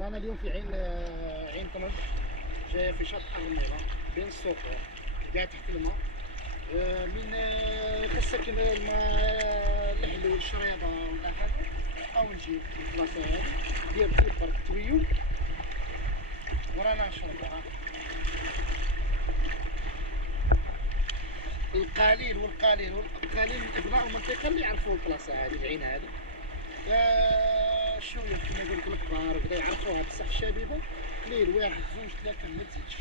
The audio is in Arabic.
رانا اليوم في عين طنج، جايه في شط الرميله بين السطوح، كاع تحت الماء. من كسكن الماء الحلو الشريضه ولا حاجه، او نجيب البلاصه هذه ديال برك تويو ورانا نشربوها. القليل من ابناء المنطقه اللي يعرفوا البلاصه هذه العين هذه. شويه كما قلت لك الكبار وكذا يعرفوها، بصح الشبيبه قليل، واحد زوج ثلاثه ما تزيدش.